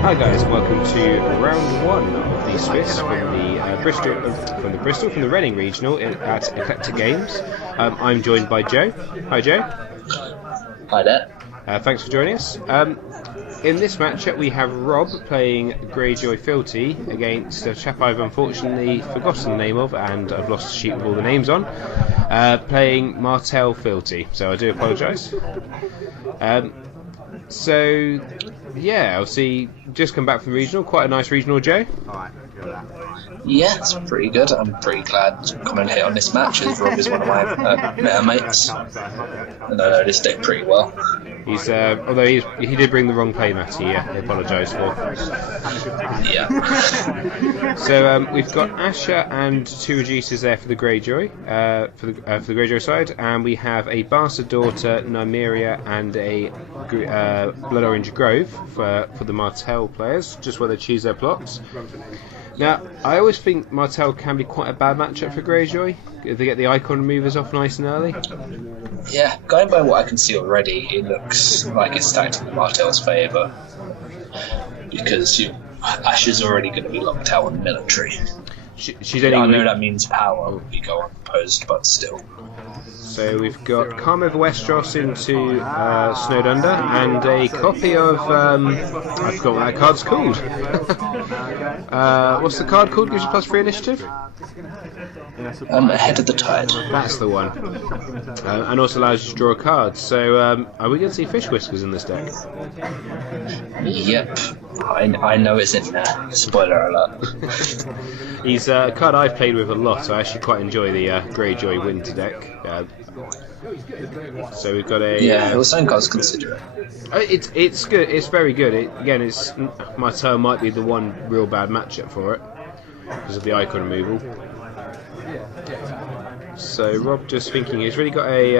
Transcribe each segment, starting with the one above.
Hi guys, welcome to round one of the Swiss from the Reading Regional at Eclectic Games. I'm joined by Joe. Hi Joe. Hi there. Thanks for joining us. In this matchup we have Rob playing Greyjoy Fealty against a chap I've unfortunately forgotten the name of, and I've lost the sheet with all the names on, playing Martel Fealty, so I do apologise. So, yeah, obviously just come back from the regional. Quite a nice regional, Joe. Yeah, it's pretty good. I'm pretty glad to commentate on this match, as Rob is one of my better mates, and I know this deck pretty well. He's although he did bring the wrong playmat, I apologise for. Yeah. So we've got Asher and two reducers there for the Greyjoy, for the Greyjoy side, and we have a Bastard Daughter, Nymeria, and a Blood Orange Grove for the Martel players, just where they choose their plots. Now, I always think Martel can be quite a bad matchup for Greyjoy if they get the icon removers off nice and early. Yeah, going by what I can see already, it looks like it's stacked in Martel's favour, because Asher's already going to be locked out on military. She's only I know that means power will be go unopposed, but still. So we've got Calm Over Westeros into Snowed Under, and a copy of I forgot what that card's called. What's the card called? Gives you +3 initiative. Ahead of the Tide. That's the one. And also allows you to draw a card. So are we going to see Fish Whiskers in this deck? Yep, I know it's in there. Spoiler alert. He's a card I've played with a lot. I actually quite enjoy the Greyjoy Winter deck. So we've got a... Yeah, well, some cards consider it. It's good. It's very good. Martel might be the one real bad matchup for it because of the icon removal. So Rob just thinking he's really got a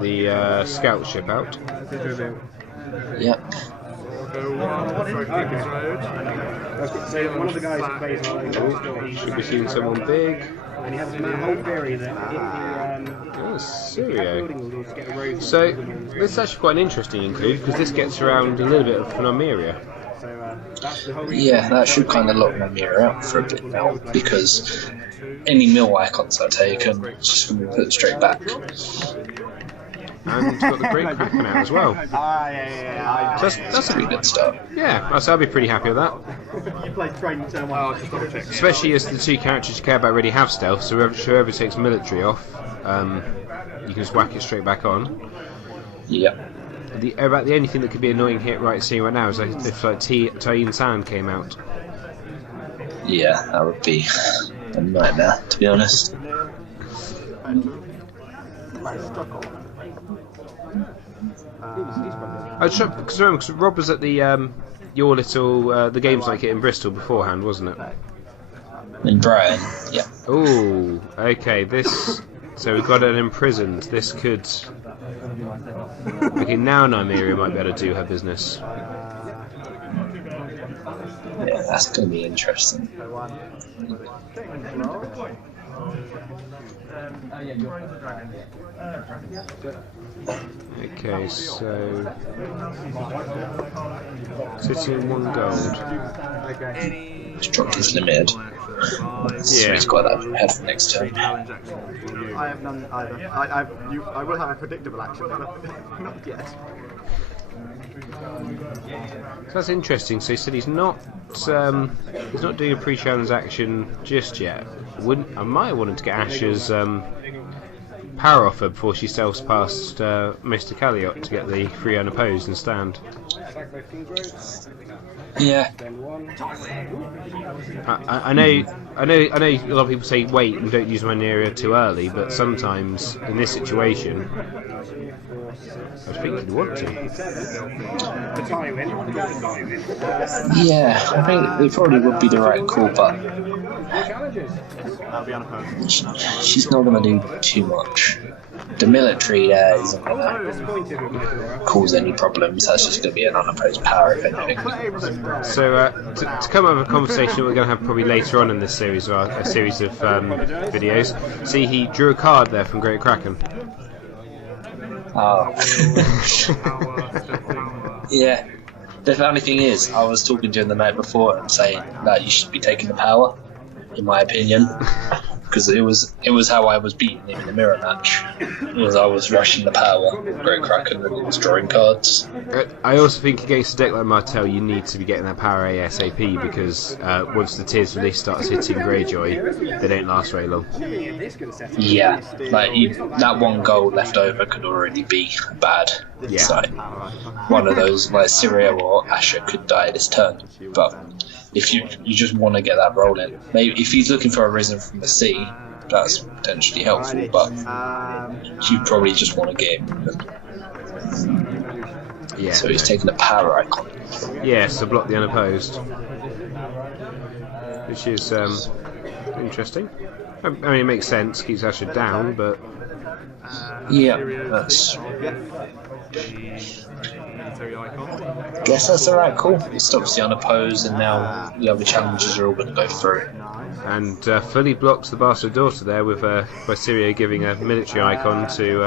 the scout ship out. Yep. One of the guys who plays Should be seeing someone big. and he has a whole theory that Syrio. So this is actually quite an interesting include, because this gets around a little bit of Nymeria. Yeah, that should kind of lock Nymeria out for a bit now, because any mill icons I take, I'm just going to be put straight back. And got the Great Kraken out as well. So that's a pretty good start. Yeah, I'll be pretty happy with that. Especially as the two characters you care about already have stealth, so whoever takes military off, you can just whack it straight back on. Yeah. About the only thing that could be annoying here seeing right now is if Tyene Sand came out. Yeah, that would be a nightmare, to be honest. Because Rob was at the your little the games like it in Bristol beforehand, wasn't it? In Brighton, yeah. Oh, okay. So we've got an imprisoned. This could. Okay, now Nymeria might be able to do her business. Yeah, that's going to be interesting. Okay, so sitting 1 gold. He's dropped his limited. So he's got that ahead for next turn. I have none either. I will have a predictable action, but not yet. So that's interesting. So he said he's not doing a pre-challenge action just yet. I might want him to get Asher's power offer before she sells past Mr. Calliot to get the free unopposed and stand. Yeah. I know a lot of people say wait and don't use Nymeria too early, but sometimes in this situation I was thinking you want to. Yeah, I think it probably would be the right call, but she's not going to do too much. The military there isn't going to cause any problems. That's just going to be an unopposed power, if anything. So to come up with a conversation we're going to have probably later on in this series, or a series of videos. See, he drew a card there from Great Kraken. Oh. Yeah. The only thing is, I was talking to him the night before and saying that you should be taking the power, in my opinion, because it was how I was beating him in the mirror match. Was I was rushing the power, Great Kraken, and it was drawing cards. I also think against a deck like Martel, you need to be getting that power ASAP because once the Tears Release starts hitting Greyjoy, they don't last very long. Yeah, that one goal left over could already be bad. Yeah. So, one of those, like Syria or Asher, could die this turn. But if you just want to get that rolling, maybe if he's looking for a Risen from the Sea, that's potentially helpful. But you probably just want to get him. Yeah. So he's taking a power icon. Yeah, so block the unopposed, which is interesting. I mean, it makes sense, keeps Asher down, but Yeah, that's. Guess that's alright, cool. It stops the unopposed, and now the other challenges are all going to go through. and fully blocks the Bastard Daughter there with by Syria giving a military icon to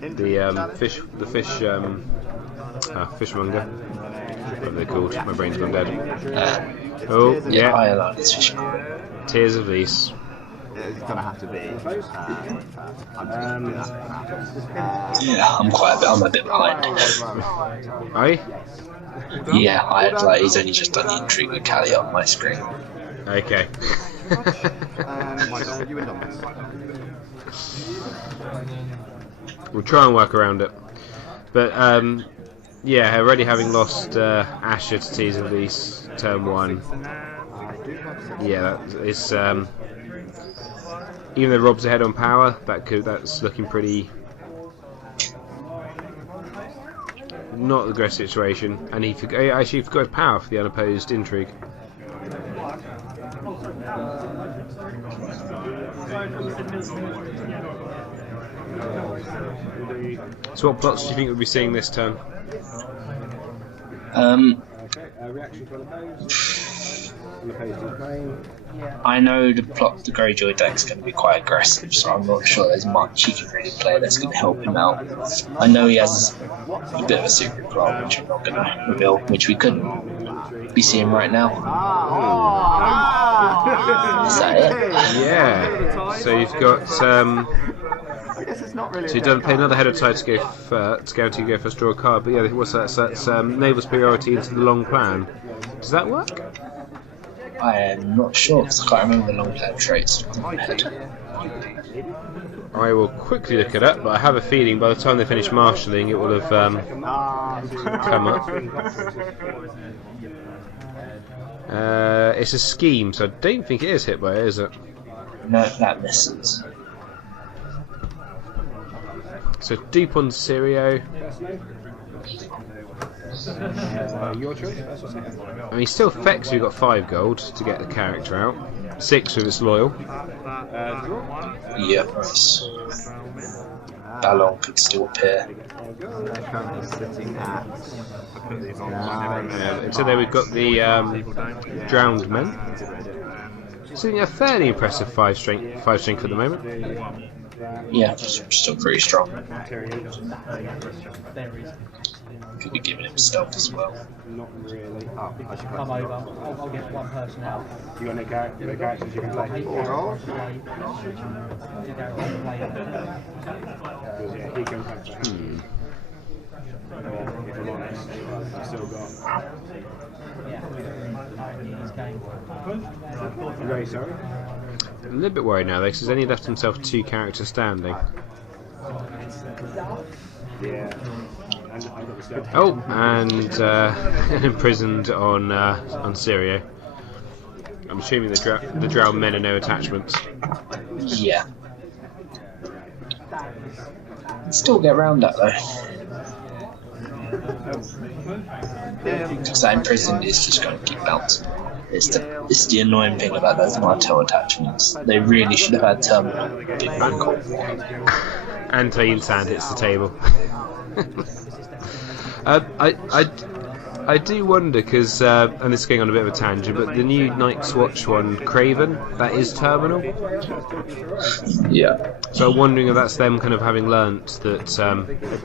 the fishmonger. What are they called? My brain's gone dead. Oh yeah, I like this fish. Tears of Lease. It's gonna have to be. Yeah, I'm a bit behind. Aye? Yeah, he's only just done the intrigue with Callie on my screen. Okay. We'll try and work around it. But yeah, already having lost Asher to Tears of Lease turn 1. Yeah, it's even though Rob's ahead on power, that's looking pretty not a great situation, and he actually forgot his power for the unopposed intrigue. So what plots do you think we'll be seeing this turn? I know the Greyjoy deck's going to be quite aggressive, so I'm not sure there's much he can really play that's going to help him out. I know he has a bit of a secret plan, which I'm not going to reveal, which we couldn't be seeing right now. Is that it? Yeah. So you've got so he doesn't play another head of tide to go to guarantee go first draw a card. But yeah, what's that? So that's naval superiority into the long plan. Does that work? I am not sure because I can't remember the long plan traits off my head. I will quickly look it up, but I have a feeling by the time they finish marshalling, it will have come up. It's a scheme, so I don't think it is hit by it, is it? No, that misses. So deep on Syrio. Your choice. I mean, still effectively got 5 gold to get the character out. 6 if it's loyal. Yep. Ballon could still appear. So there we've got the drowned men. Sitting a fairly impressive 5 strength at the moment. Yeah, still pretty strong. Could be giving him stealth as well. Not really. Come over. I'll get one person out. You got any characters you can play? Yeah, he can play. If I'm honest, I've still got. Very sorry. A little bit worried now though, because he's only left himself 2 characters standing. Yeah. Oh, and imprisoned on Syrio. I'm assuming the drowned men are no attachments. Yeah. Still get around that though. Because that imprisoned is just going to keep bouncing. It's the annoying thing about those Martel attachments. They really should have had terminal big ankle. Anti-insand hits the table. I I do wonder because, and this is going on a bit of a tangent, but the new Night's Watch one, Craven, that is terminal. Yeah. So I'm wondering if that's them kind of having learnt that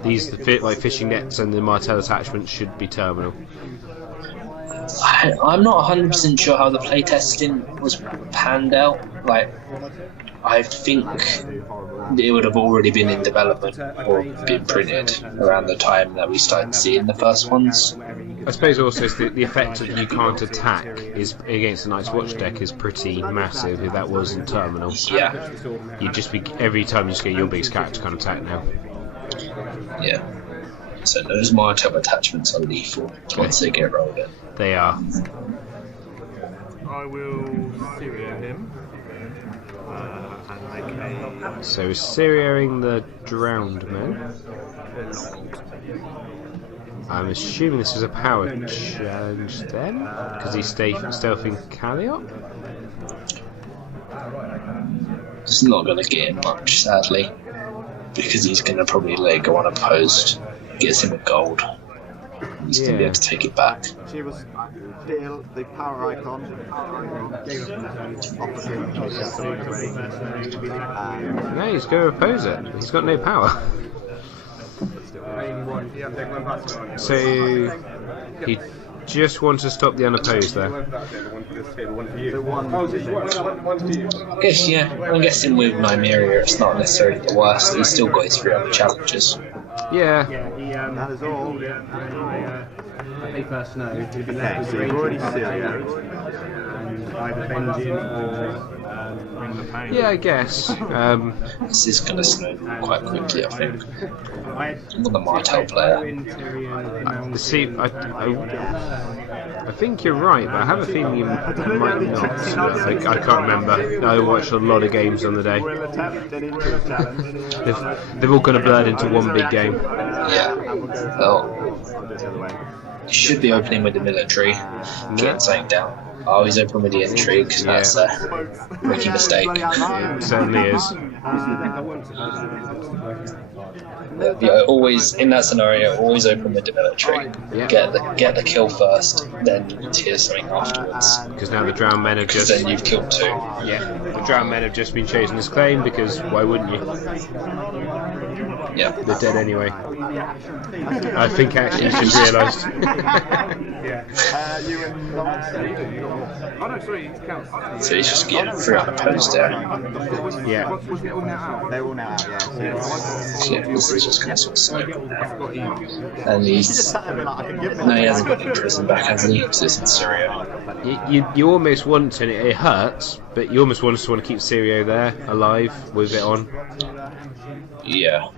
these like fishing nets and the Martel attachments should be terminal. I'm not 100% sure how the playtesting was panned out. Like, I think it would have already been in development or been printed around the time that we started seeing the first ones. I suppose also the effect of you can't attack is against the Night's Watch deck is pretty massive if that wasn't terminal. Yeah. You'd just be every time you just get your biggest character can't attack now. Yeah. So those Martel attachments are lethal once they get rolled in. They are. I will Syria him. And make a So Syriaing the drowned men. I'm assuming this is a power challenge then, because he's stealthing Calliot. It's not going to get him much, sadly, because he's going to probably let it go unopposed. Gets him a gold. He's going to be able to take it back. She was still the power icon. No, he's going to oppose it. He's got no power. So he just wants to stop the unopposed there. I guess, yeah. I'm guessing with Nymeria it's not necessarily the worst. He's still got his 3 other challenges. Yeah. That is all. Let me first know. It'd be Okay, left so you've already Syria. and either bend him or bring the pain. Yeah, I guess. This is going to snow quite quickly, I think. I I'm not the Martel player. See, I think you're right, but I have a feeling you might not. I can't remember. I watched a lot of games on the day. We'll attempt an intro challenge. They've all kind of blurred into one big game. Yeah. Well, he should be opening with the military, getting something down. Oh, he's opening with the entry because that's a rookie mistake. It certainly is. Yeah, always in that scenario, always open with the military. Yeah. Get the kill first, then tier something afterwards. Because now the drowned men have Because just then you've killed 2. yeah, the drowned men have just been chosen as claim because why wouldn't you? Yeah. They're dead anyway. I think actually he's just realised. You and Oh no, sorry, it counts. So he's just getting 3 unopposed there. Yeah. Was it all now out? they're all now out, yeah. So yeah, this is just going to sort of slow. And he's I can give them no, he hasn't got any prison back, has he? Because it's in Syria. You almost want to, and it hurts, but you almost want to keep Sirio there, alive, with it on. Yeah.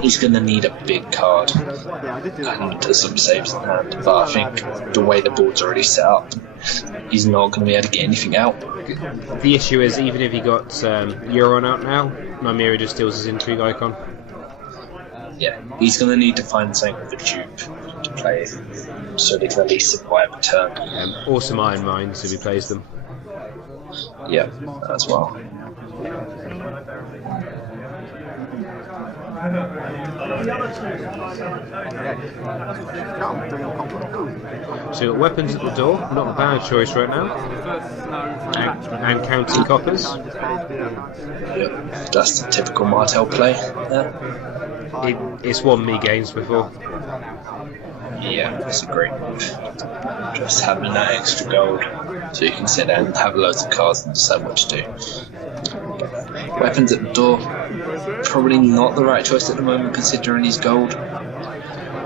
He's going to need a big card Yeah, I did do that. and some saves in hand, but I think the way the board's already set up, he's not going to be able to get anything out. The issue is, even if he got Euron out now, Nymeria just steals his intrigue icon. Yeah, he's going to need to find something with a dupe to play so they can at least survive a turn. Awesome Iron Mines if he plays them. Yeah, as well. So you've got weapons at the door, not a bad choice right now. And counting coppers. Yeah, that's the typical Martel play. Yeah, It's won me games before. yeah, that's a great move. Just having that extra gold so you can sit there and have loads of cards and decide what to do. Weapons at the door, probably not the right choice at the moment considering he's gold,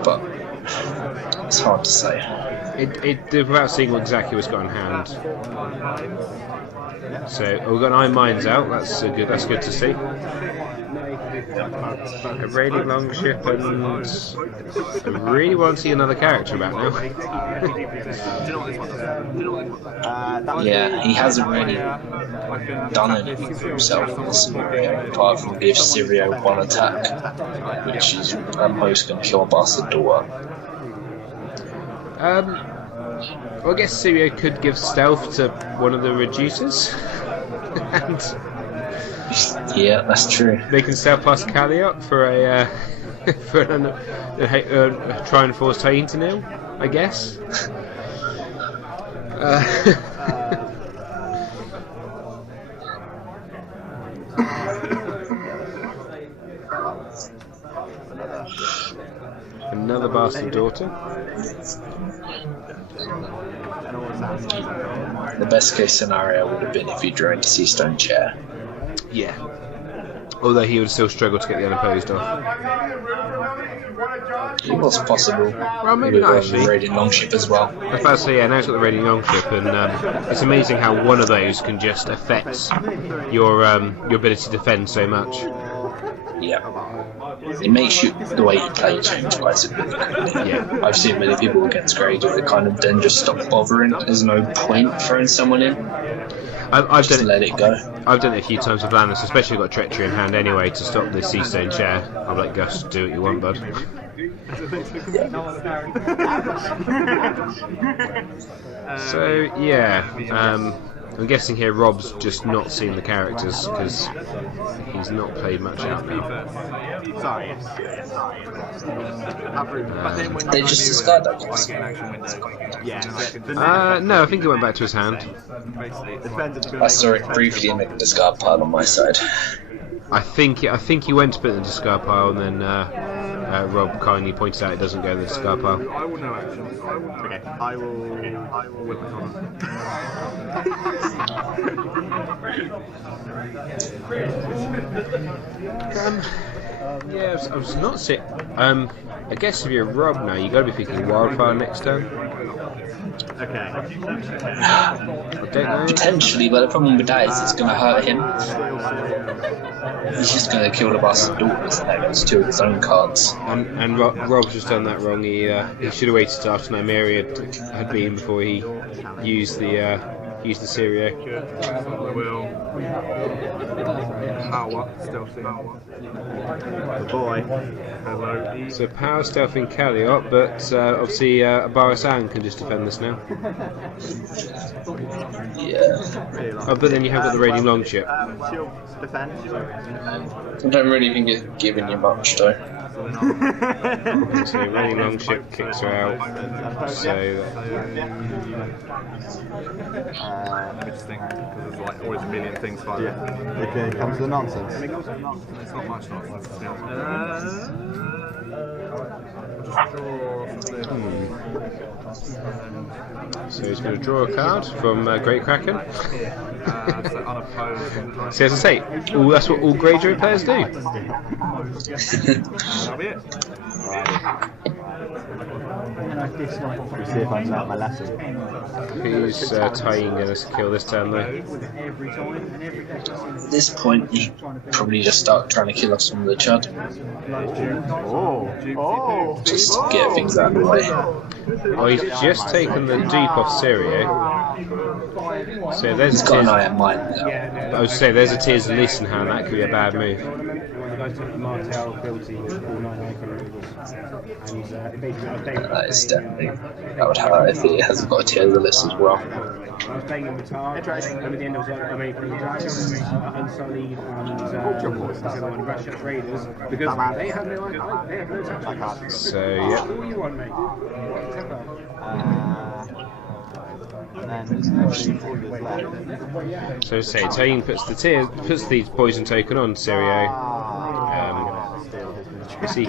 but it's hard to say. Without seeing exactly what's got in hand. So we've got Iron Mines out. That's good to see. A really long ship, and I really want to see another character back now. Yeah, he hasn't really done anything for himself in this scenario apart from give Syria 1 attack, which is at most going to kill a bastard door. Well, I guess Syrio could give stealth to one of the reducers, and Yeah, that's true. they can stealth past Calliot for a for try and force Tyene to nil, I guess. Another bastard daughter. The best case scenario would have been if he drew into Seastone Chair. Yeah. Although he would still struggle to get the unopposed off. It was possible. Well, maybe not actually. Raiding Longship as well. I was about to say, yeah, now he's got the raiding longship, and it's amazing how one of those can just affect your ability to defend so much. Yeah. It makes you, the way you play change quite significantly. Yeah. I've seen many people against Greyjoy that kind of then just stop bothering. There's no point throwing someone in. I've Just done let it go. I've done it a few times with Lannis, especially got Treachery in hand anyway to stop the Seastone Chair. I'm like, Gus, do what you want, bud. So yeah, I'm guessing here Rob's just not seen the characters because he's not played much out now. Sorry. They just discard that. Yeah. No, I think he went back to his hand. I saw it briefly in the discard pile on my side. I think he went to put it in the discard pile, and then Rob kindly pointed out it doesn't go in the discard pile. I will know actions. Okay, I will whip it on. Yeah, I was not sick. I guess if you're Rob now, you got to be thinking Wildfire next turn. Okay. I don't know. Potentially, but the problem with that is it's going to hurt him. He's just going to kill the bastard daughters and that goes two of his own cards. And Rob's just done that wrong. He should have waited till after Nymeria had been before he used the Syrio. I will. Power, stealthy. The boy. Hello, E. So power, stealth, and Calliot, but obviously Barasan can just defend this now. Yeah. Oh, but then you have got the raiding longship. Shield defend. I don't really think it's giving you much though. So raiding longship kicks her out. So Let me just think, because there's like always a million things like that. Yeah. Okay, comes the nonsense. It's not much nonsense. Yeah. So he's going to draw a card from Great Kraken. So unopposed. See, as I say, that's what all Greyjoy players do. That'll be it. We'll see if I learnt my lesson. Who's Tyene going to kill this turn though? At this point, you probably just start trying to kill off some of the Chud. Oh! Just to get things out of the way. Oh, he's just taken the Dupe off Syrio. So there's He's a got an Tears. eye in mind now. I would say there's a Tears of Lys in hand. That could be a bad move. Martel, Fealty, all 9 icon removals. And basically, That is definitely. That would hurt if he hasn't got a tier of the list as well. I was playing in Guitar, and at the end I was like, I'm only playing Dragons, Unsullied, and Rush Raiders, because they have no touch. So yeah. All you want, mate. So say Tyene puts the poison token on Syrio. See,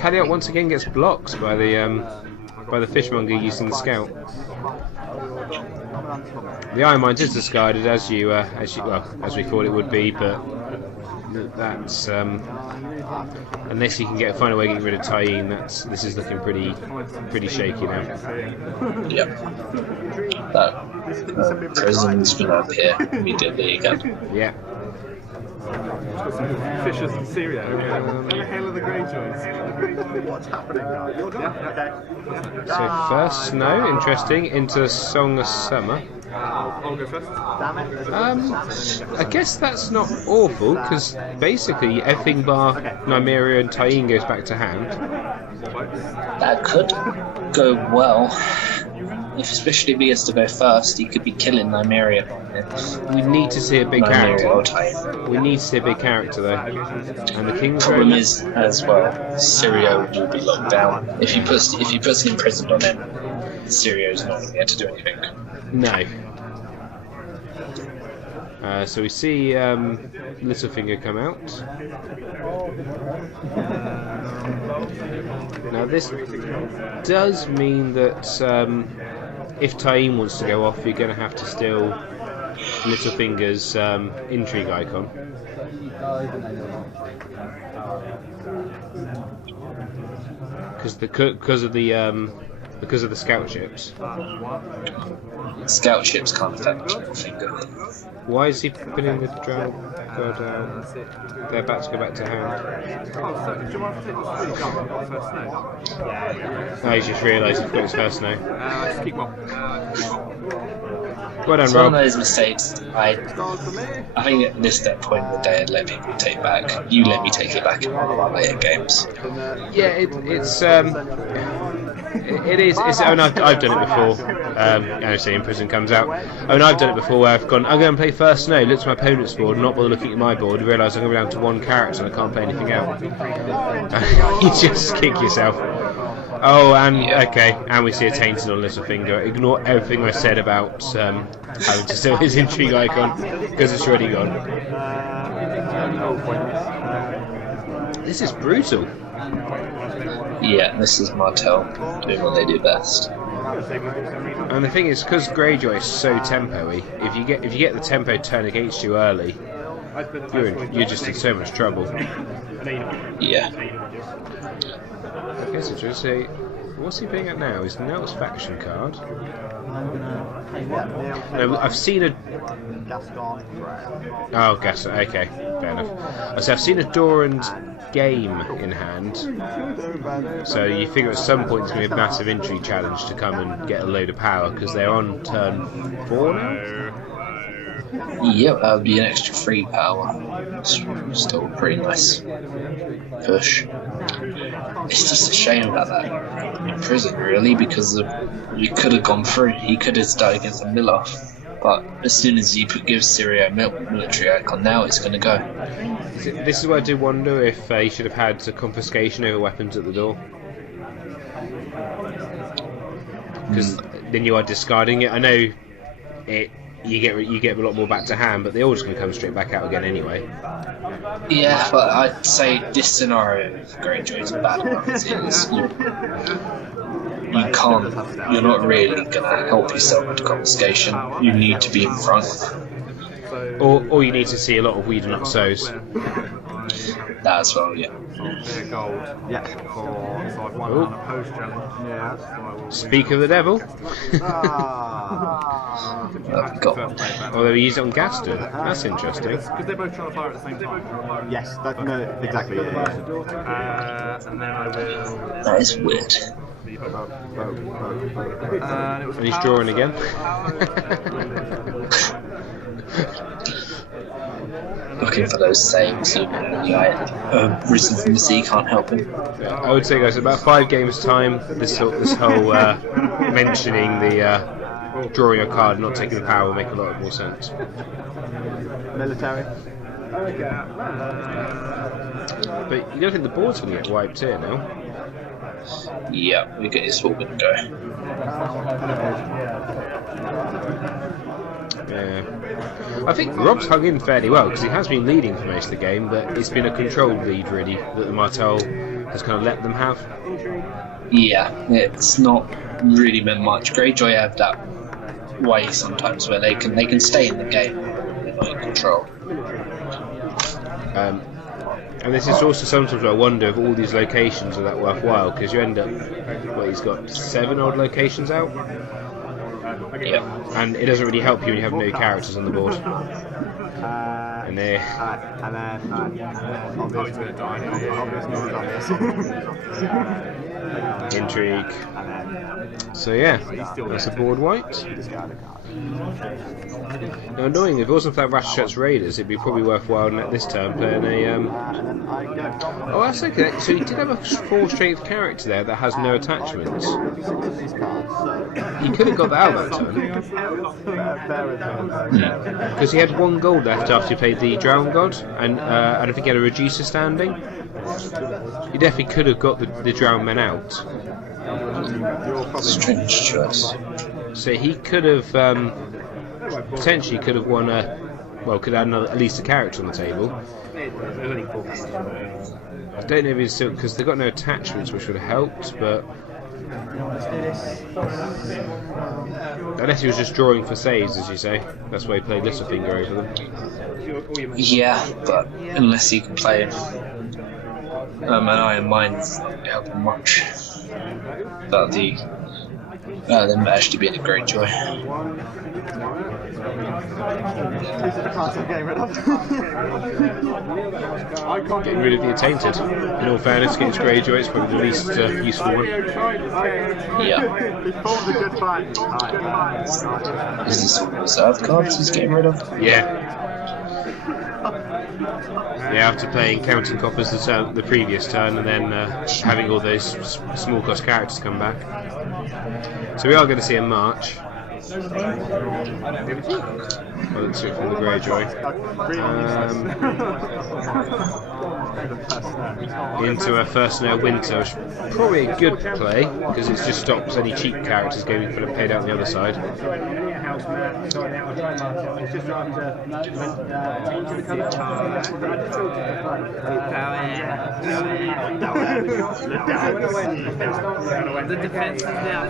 Calliot once again gets blocked by the fishmonger using the scout. The Iron Mind is discarded as we thought it would be, but that's unless you can find a way to get rid of Tyene, this is looking pretty shaky now. Yep. That prison's going to appear immediately again. Yeah. Fishers and Syria. Where the hell are the Greyjoys? What's happening? So first snow, interesting, into Song of Summer. I'll go first. Damn it. I guess that's not awful because basically everything bar Nymeria and Tyene goes back to hand. That could go well. especially if he has to go first, he could be killing Nymeria. We need to see a big Nymeria or character. Titan. We need to see a big character though. And the King's Problem Road. is, as well, Sirio will be locked down. If he puts an imprisoned on him, Sirio's not going to be able to do anything. No. So we see Littlefinger come out. Now this does mean that if Taim wants to go off, you're going to have to steal Littlefinger's intrigue icon. Because of the scout ships. Scout ships can't affect Littlefinger. Why is he putting the drow god out? They're about to go back to hand. Oh, he's just realised he's got his first no. Well done, It's one Rob. of those mistakes I think at this point in the day I'd let people take back. You let me take it back in one of our later games. Yeah, it is. And I've done it before. Say in prison comes out. And I've done it before where I've gone. I'm going to play first snow. Look to my opponent's board, not bother looking at my board. Realise I'm going to be down to one character and I can't play anything else. You just kick yourself. Oh, and okay, and we see a tainted on Littlefinger. Ignore everything I said about having to steal his intrigue icon because it's already gone. This is brutal. Yeah, this is Martel doing what they do best. And the thing is, because Greyjoy is so tempo-y, if you get the tempo turn against you early, you're just in so much trouble. Yeah. Okay, so just say, what's he being at now? Is Nel's faction card? No, I've seen a. Oh, Gaston. Okay, fair enough. So I've seen a Doran's game in hand. So you figure at some point it's going to be a massive intrigue challenge to come and get a load of power because they're on turn 4 now. Yep, that would be an extra 3 power. Still a pretty nice push. It's just a shame about that in prison, really, because we could have gone through. He could have started against the Miloff, but as soon as you give Syria a military icon, now it's going to go. This is where I do wonder if he should have had a confiscation over weapons at the door. Because then you are discarding it. I know you get a lot more back to hand, but they're all just going to come straight back out again anyway. Yeah, but I'd say this scenario for Greyjoy is bad enough as it is. You're not really going to help yourself with the confiscation. You need to be in front. Or you need to see a lot of weed and not sows. That as well, yeah. Yeah. So I've won on a post challenge. Yeah. Speak of the devil. I've got Although he used it on Gaston. That's interesting. Because they're both trying to fire at the same time. Yes, no, exactly. Yeah. And then I will. that is weird. And he's drawing again. Looking for those saves, the guy risen from the sea can't help him. Yeah, I would say, guys, about 5 games time, this whole mentioning the drawing a card and not taking the power will make a lot more sense. Military. But you don't think the board's going to get wiped here now? Yeah, we get this all going to go. Yeah. I think Rob's hung in fairly well because he has been leading for most of the game, but it's been a controlled lead really that the Martel has kind of let them have. Yeah, it's not really been much. Greyjoy have that way sometimes where they can stay in the game, but they're not in control. And this is also sometimes where I wonder if all these locations are that worthwhile because you end up, he's got 7 odd locations out. Yeah. And it doesn't really help you when you have no characters on the board. And there. And then Oh, he's going to die. Intrigue. So yeah, that's a board white. Now annoying, if it wasn't for that Ratchet's Raiders, it'd be probably worthwhile at this turn playing a oh, that's okay. So he did have a 4 strength character there that has no attachments. He could have got that out that turn. Because he had 1 gold left after he played the Drown God, and I think he had a reducer standing. He definitely could have got the Drown Men out. Strange choice. So he could have potentially could have won a could have had at least a character on the table. I don't know if he's still because they've got no attachments, which would have helped, but unless he was just drawing for saves, as you say, that's why he played Littlefinger over them. Yeah, but unless he can play an Iron Mind's helping much. But there might actually be a Greyjoy. Getting rid of the Attainted. In all fairness, against Greyjoy, it's probably the least useful one. Yeah. Is this all reserve cards he's getting rid of? Yeah. Yeah, after playing Counting Coppers the previous turn and then having all those small cost characters come back. So we are going to see a march. Well, let's see it from the Greyjoy. Into a First Snow Winter, which is probably a good play because it just stops any cheap characters getting paid out on the other side. The defense is down.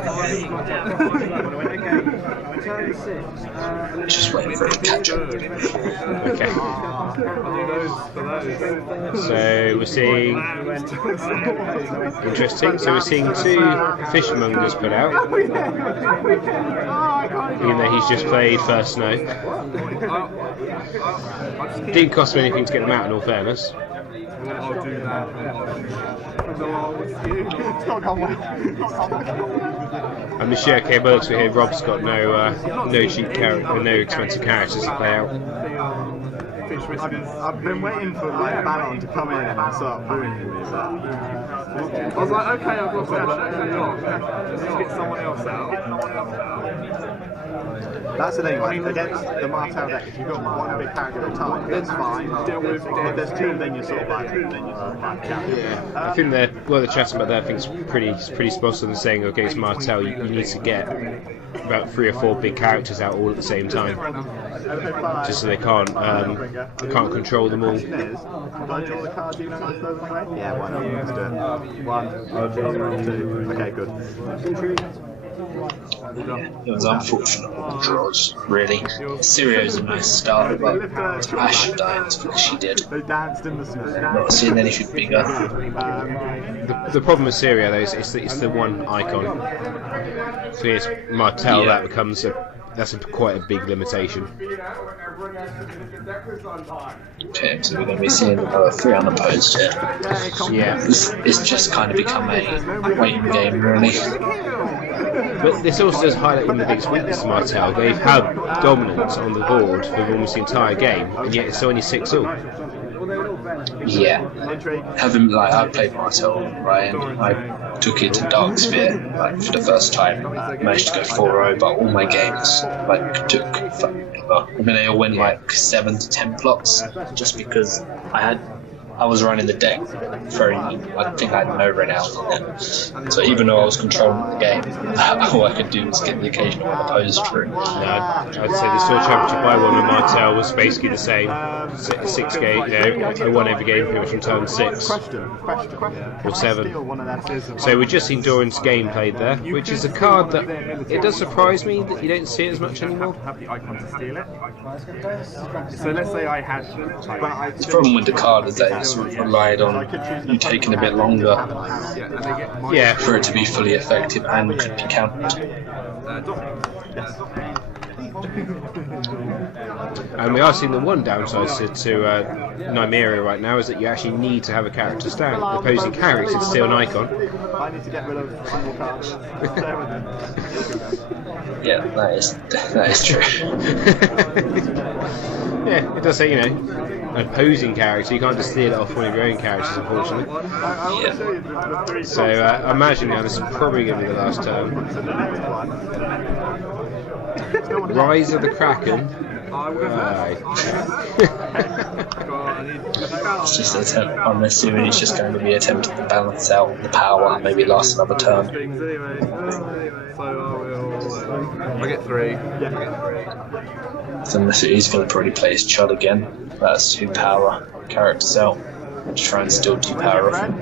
Just waiting for it to catch up. Okay. So we're seeing interesting. So we're seeing 2 fishmongers put out, even though he's just played First Snow. Didn't cost me anything to get them out, in all fairness. I'll do that. I'm sure. Okay, but looks like here Rob's got no cheap character, no expensive characters to play out. I've been waiting for like Balon to come in and start ruining me, but I was like, okay, I've got let's get someone else out. that's the thing, like, against the Martel deck, if you've got 1 big character at a time, that's fine. If there's 2, then you're sort of like, Yeah, I think the chatting about that, I think is pretty spot on, saying against Martel you need to get about 3 or 4 big characters out all at the same time, just so they can't control them all. Yeah, why not? Let's do it. 1, 2, okay, good. It was unfortunate draws, really. Sirio's a nice start, but Asher died because she did. They danced in the snow. Not seeing anything bigger. The problem with Syria though is it's the 1 icon. So it's Martel, Yeah. that becomes quite a big limitation. Okay, so we're going to be seeing another 3 unopposed here. Yeah, It's just kind of become a waiting game, really. but this also does highlight one of the biggest weaknesses of Martel. They've had dominance on the board for almost the entire game, and yet it's only 6-all. Yeah. Having, like, I played Martel, right, and I took it to Dark Sphere, like, for the first time. Managed to go 4-0, but all my games, like, took forever. I mean, they all went, like, 7 to 10 plots, just because I was running the deck I think I had no renown on it. So even though I was controlling the game, all I could do was get the occasional opposed through. No, I'd say the Store Championship I won with Martel was basically the same. 6 game, I won every game pretty much from turn 6 or 7. So we're just seeing Doran's game played there, which is a card that it does surprise me that you don't see it as much anymore. Have the icon to steal it. So let's say I had. The problem with the card is that it sort of relied on you taking a bit longer for it to be fully effective and could be countered. And we are seeing the one downside to Nymeria right now is that you actually need to have a character stand. The opposing character is still an icon. I need to get rid of single cards. Yeah, that is true. Yeah, it does say, you know, an opposing character. You can't just steal it off one of your own characters, unfortunately. Yeah. So I imagine now this is probably going to be the last turn. Rise of the Kraken. Aye. It's just an attempt. I'm assuming he's just going to be attempting to balance out the power, maybe last another turn. So I get 3. So he's going to probably play his Chud again. That's 2 power characters out. To try and still 2 power off him.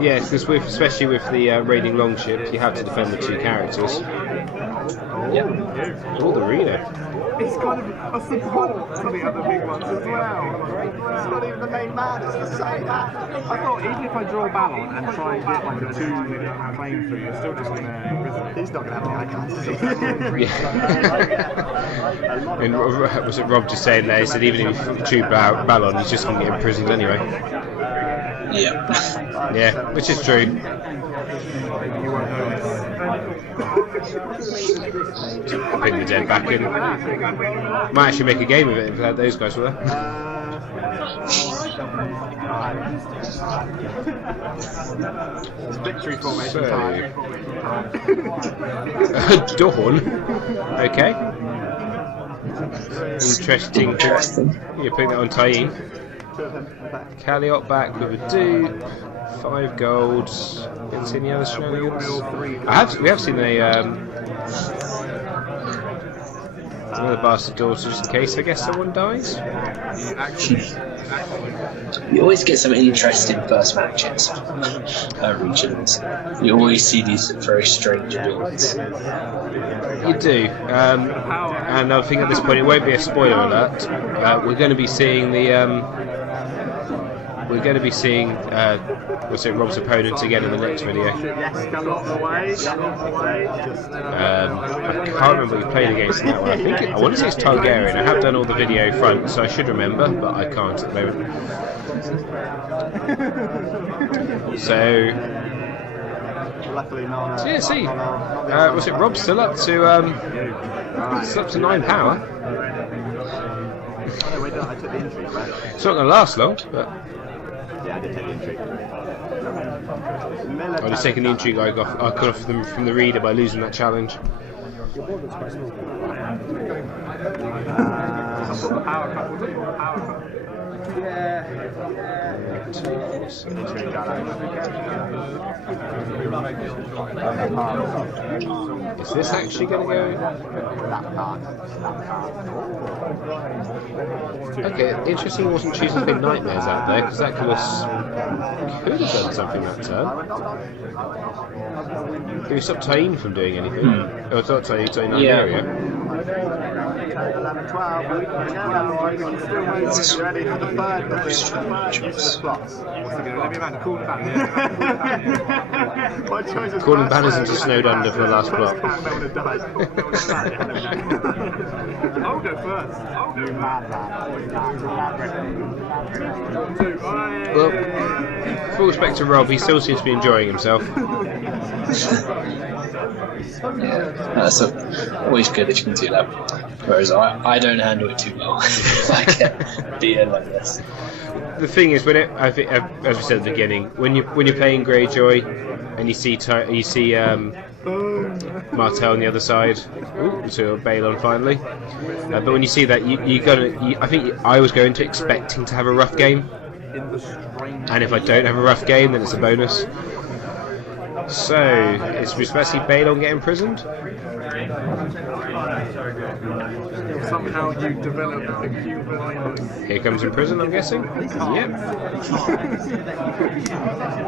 Yeah, because especially with the raiding longship, you have to defend the 2 characters. Yeah. Oh, the reader. It's kind of a support to the other big ones as well. It's not even the main man, it's the same man. I thought even if I draw Ballon and try and get like a 2 claim through, you're still just going to imprison. He's not going to have the icons. And was it Rob just saying there? He said even if you chew Ballon, he's just going to get imprisoned anyway. Yeah. Yeah, which is true. You won't notice. Bring the dead back in. Might actually make a game of it if those guys were there. It's victory formation So, time. Dawn. Okay. Interesting. You're putting that on Tyene. Calliot back with a dupe. 5 gold. Didn't see any other shenanigans. We have seen another bastard daughter just in case I guess someone dies. You always get some interesting first matches. Regions. You always see these very strange builds. You do. And I think at this point it won't be a spoiler alert. We're going to be seeing Rob's opponents again in the next video. I can't remember what he played against in that one. I want to say it's Targaryen. I have done all the video front, so I should remember, but I can't at the moment. So yeah, see. Was it Rob still up to 9 power? It's not going to last long, but Yeah, I did take the intrigue. I'm just taking the intrigue I got off from the reader by losing that challenge. Your board looks quite small. Is this actually going to go? Okay, interesting. He wasn't choosing big nightmares out there because that could have done something that turn. Can we stop Tyene from doing anything? Oh, it's not Tyene Nymeria. 11, 12. Still ready for the third. Calling banners into snowed under for the last block. I'll go first. Well, full respect to Rob, he still seems to be enjoying himself. Yeah, that's always good if you can do that. Whereas I don't handle it too well. I get beer like this. The thing is, as we said at the beginning, when you're playing Greyjoy and you see Martel on the other side, to Balon finally. But when you see that, I think I was going to expecting to have a rough game, and if I don't have a rough game, then it's a bonus. So, is we supposed to see Balon get imprisoned? Somehow you develop a cute blindness. Here comes in prison, I'm guessing. Yep.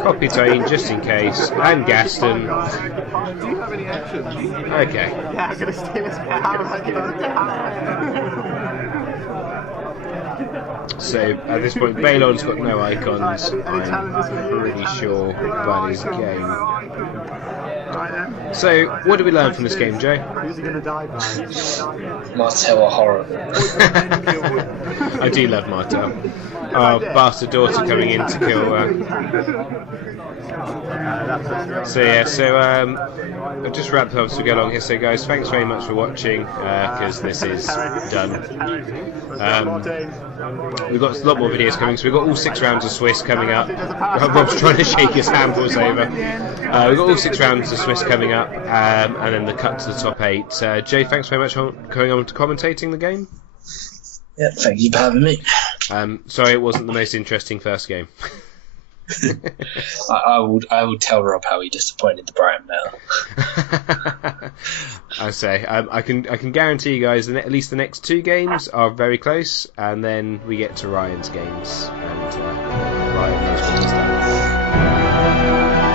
Copy Tyene just in case, and Gaston. Do you have any actions? Okay. Yeah, I'm gonna steal his power. So at this point, Balon's got no icons. I'm pretty sure that is game. Right then. So, what did we learn from this game, Joe? Who's he going to die by? Martel are horrible. I do love Martel. Oh, bastard daughter coming in to kill. I'll just wrap up as we go along here. So, guys, thanks very much for watching, because this is done. We've got a lot more videos coming, so we've got all 6 rounds of Swiss coming up. Rob's trying to shake his handballs over. We've got all 6 rounds of Swiss coming up, and then the cut to the top 8. Jay, thanks very much for coming on to commentating the game. Yeah, thank you for having me. Sorry it wasn't the most interesting first game. I would tell Rob how he disappointed the Brighton now. I say I can guarantee you guys that at least the next 2 games are very close, and then we get to Ryan's games, and Ryan knows what he's done.